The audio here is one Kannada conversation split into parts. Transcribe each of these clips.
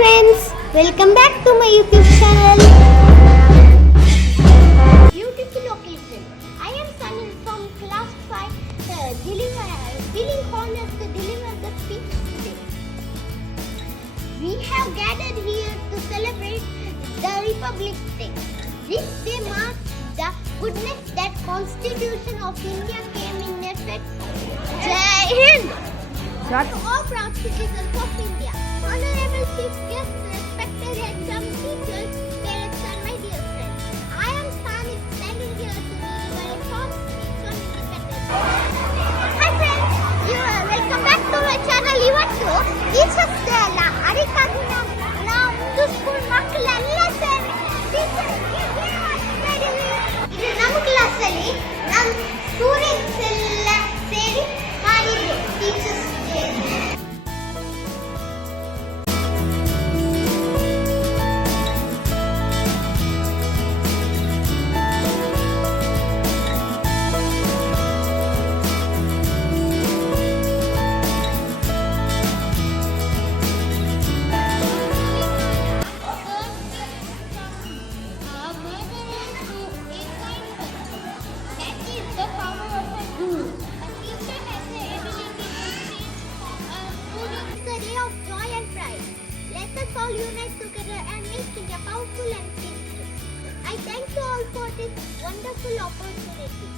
friends, welcome back to my YouTube channel. Beautiful occasion. I am Sunil from class 5, uh, deliver, willing honors to deliver the speech today. We have gathered here to celebrate the Republic Day. This day marks the goodness that Constitution of India came in effect. Jai Hind! To all proud citizens of India, Honor Rebel Chief Guest Respected Heads all unite together and make India powerful and peaceful. I thank you all for this wonderful opportunity.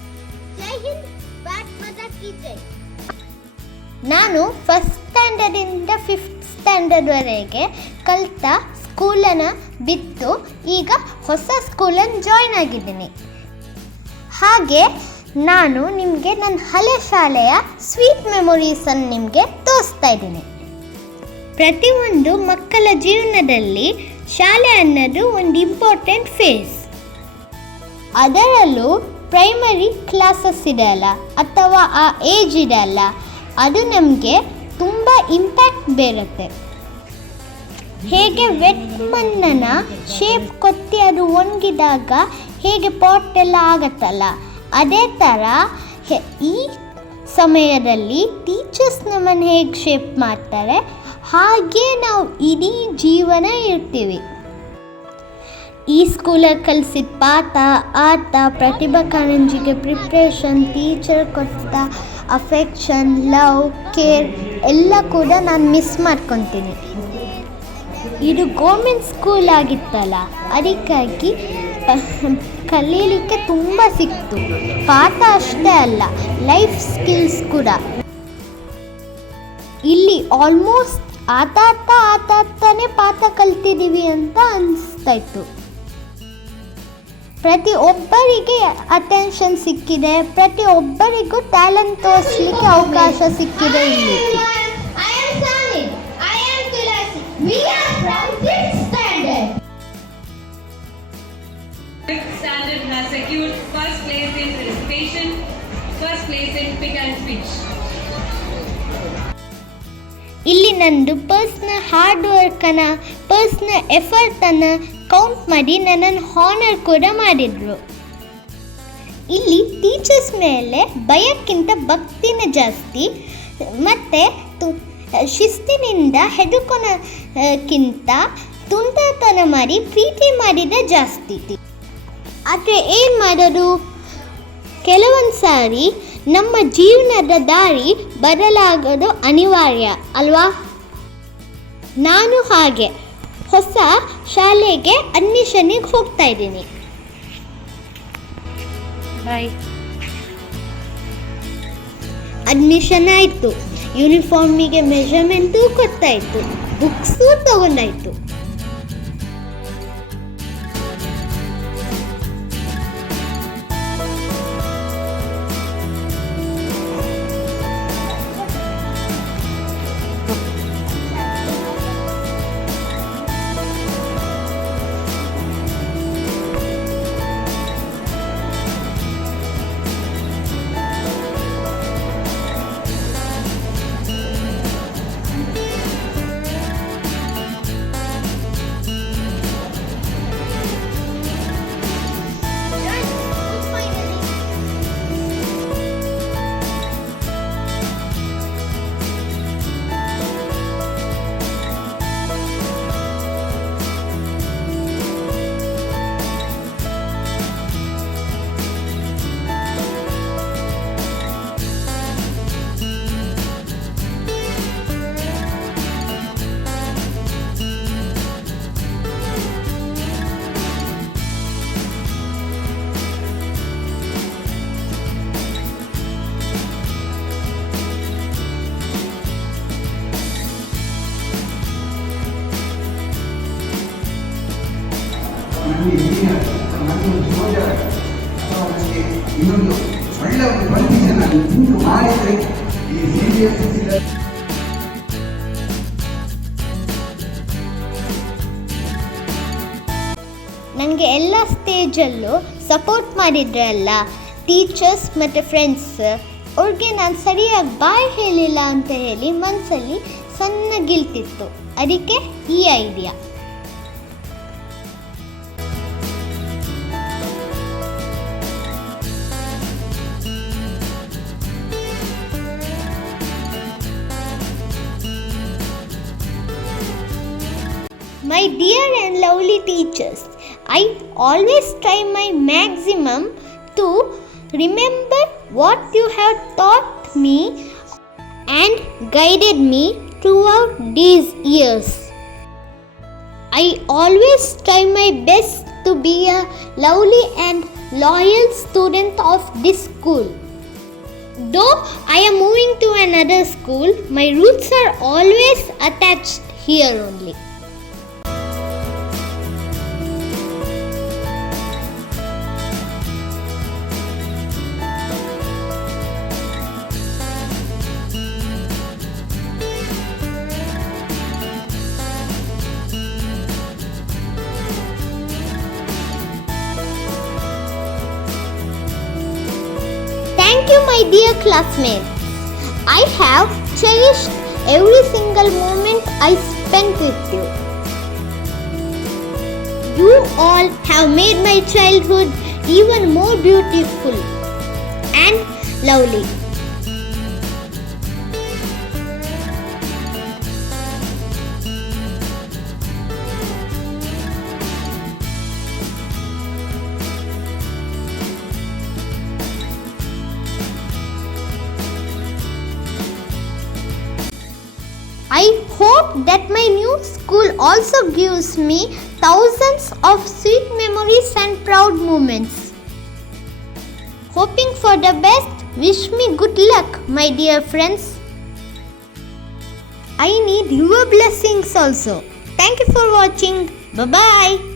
Jai Hind, Bad Mata Ki Jai. ನಾನು ಫಸ್ಟ್ ಸ್ಟ್ಯಾಂಡರ್ಡಿಂದ ಫಿಫ್ತ್ ಸ್ಟ್ಯಾಂಡರ್ಡ್ವರೆಗೆ ಕಲಿತ ಸ್ಕೂಲನ್ನು ಬಿತ್ತು ಈಗ ಹೊಸ ಸ್ಕೂಲನ್ನು ಜಾಯ್ನ್ ಆಗಿದ್ದೀನಿ ಹಾಗೆ ನಾನು ನಿಮಗೆ ನನ್ನ ಹಳೆ ಶಾಲೆಯ ಸ್ವೀಟ್ ಮೆಮೊರೀಸನ್ನು ನಿಮಗೆ ತೋರಿಸ್ತಾ ಇದ್ದೀನಿ ಪ್ರತಿಯೊಂದು ಮಕ್ಕಳ ಜೀವನದಲ್ಲಿ ಶಾಲೆ ಅನ್ನೋದು ಒಂದು ಇಂಪಾರ್ಟೆಂಟ್ ಫೇಸ್ ಅದರಲ್ಲೂ ಪ್ರೈಮರಿ ಕ್ಲಾಸಸ್ ಇದೆಯಲ್ಲ ಅಥವಾ ಆ ಏಜ್ ಇದೆಯಲ್ಲ ಅದು ನಮಗೆ ತುಂಬ ಇಂಪ್ಯಾಕ್ಟ್ ಬೀರುತ್ತೆ. ಹೇಗೆ ವೆಟ್ ಮಣ್ಣನ್ನು ಶೇಪ್ ಕೊತ್ತಿ ಅದು ಒಣಗಿದಾಗ ಹೇಗೆ ಪಾಟ್ ಎಲ್ಲ ಆಗತ್ತಲ್ಲ, ಅದೇ ಥರ ಈ ಸಮಯದಲ್ಲಿ ಟೀಚರ್ಸ್ ನಮ್ಮನ್ನು ಹೇಗೆ ಶೇಪ್ ಮಾಡ್ತಾರೆ? ಹಾಗೆ ನಾವು ಇಡೀ ಜೀವನ ಇರ್ತೀವಿ. ಈ ಸ್ಕೂಲಲ್ಲಿ ಕಲಿಸಿದ ಪಾಠ, ಆಟ, ಪ್ರತಿಭಾ ಕಾರಂಜಿಗೆ ಪ್ರಿಪ್ರೇಷನ್ ಟೀಚರ್ ಕೊಟ್ಟ ಅಫೆಕ್ಷನ್ ಲವ್ ಕೇರ್ ಎಲ್ಲ ಕೂಡ ನಾನು ಮಿಸ್ ಮಾಡ್ಕೊತೀನಿ. ಇದು ಗೌರ್ಮೆಂಟ್ ಸ್ಕೂಲ್ ಆಗಿತ್ತಲ್ಲ, ಅದಕ್ಕಾಗಿ ಕಲೀಲಿಕ್ಕೆ ತುಂಬ ಸಿಕ್ತು. ಪಾಠ ಅಷ್ಟೇ ಅಲ್ಲ ಲೈಫ್ ಸ್ಕಿಲ್ಸ್ ಕೂಡ. ಇಲ್ಲಿ ಆಲ್ಮೋಸ್ಟ್ ಆತ ಅತ್ತ ಆತ ಪಾಠ ಕಲ್ತಿದ್ದೀವಿ ಅಂತ ಅನಿಸ್ತಾ ಇತ್ತು ಪ್ರತಿ ಒಬ್ಬರಿಗೆ ಅಟೆನ್ಷನ್ ಸಿಕ್ಕಿದೆ, ಪ್ರತಿ ಒಬ್ಬರಿಗೂ ಟ್ಯಾಲೆಂಟ್ ತೋರಿಸಲಿಕ್ಕೆ ಅವಕಾಶ ಸಿಕ್ಕಿದೆ ಇಲ್ಲಿ place place. ಇಲ್ಲಿ ನಂದು ಪರ್ಸ್ನಲ್ ಹಾರ್ಡ್ ವರ್ಕನ್ನು ಪರ್ಸ್ನಲ್ ಎಫರ್ಟನ್ನು ಕೌಂಟ್ ಮಾಡಿ ನನ್ನನ್ನು ಹಾನರ್ ಕೂಡ ಮಾಡಿದರು. ಇಲ್ಲಿ ಟೀಚರ್ಸ್ ಮೇಲೆ ಭಯಕ್ಕಿಂತ ಭಕ್ತಿನೇ ಜಾಸ್ತಿ, ಮತ್ತು ತು, ಶಿಸ್ತಿನಿಂದ ಹೆದರ್ಕೊಳಕ್ಕಿಂತ ತುಂಟತನ ಮಾಡಿ ಪ್ರೀತಿ ಮಾಡಿದ ಜಾಸ್ತಿ. ಆದರೆ ಏನು ಮಾಡೋದು? ಕೆಲವೊಂದು ಸಾರಿ ನಮ್ಮ ಜೀವನದ ದಾರಿ ಬದಲಾಗೋದು ಅನಿವಾರ್ಯ ಅಲ್ವಾ? ನಾನು ಹಾಗೆ. ಹೊಸ ಶಾಲೆಗೆ ಅಡ್ಮಿಷನಿಗೆ ಹೋಗ್ತಾ ಇದ್ದೀನಿ. ಬಾಯ್. ಅಡ್ಮಿಷನ್ ಆಯಿತು. ಯೂನಿಫಾರ್ಮಿಗೆ ಮೆಷರ್ಮೆಂಟು ಗೊತ್ತಾಯಿತು ಬುಕ್ಸು ತಗೊಂಡಾಯ್ತು. ಅಥವಾ ನನಗೆ ಇನ್ನೊಂದು ಒಳ್ಳೆ ಒಂದು ಮಾಡಿದರೆ ಈ ನನಗೆ ಎಲ್ಲ ಸ್ಟೇಜಲ್ಲೂ ಸಪೋರ್ಟ್ ಮಾಡಿದ್ರಲ್ಲ ಟೀಚರ್ಸ್ ಮತ್ತು ಫ್ರೆಂಡ್ಸ್ ಅವ್ರಿಗೆ ನಾನು ಸರಿಯಾಗಿ ಬಾಯ್ ಹೇಳಿಲ್ಲ ಅಂತ ಹೇಳಿ ಮನಸ್ಸಲ್ಲಿ ಸಣ್ಣ ಗಿಲ್ತಿತ್ತು. ಅದಕ್ಕೆ ಈ idea My dear and lovely teachers, I always try my maximum to remember what you have taught me and guided me throughout these years. I always try my best to be a lovely and loyal student of this school. Though I am moving to another school, my roots are always attached here only. Thank you, my dear classmates. I have cherished every single moment I spent with you. You all have made my childhood even more beautiful and lovely. I hope that my new school also gives me thousands of sweet memories and proud moments. Hoping for the best, wish me good luck, my dear friends. I need your blessings also. Thank you for watching. Bye bye.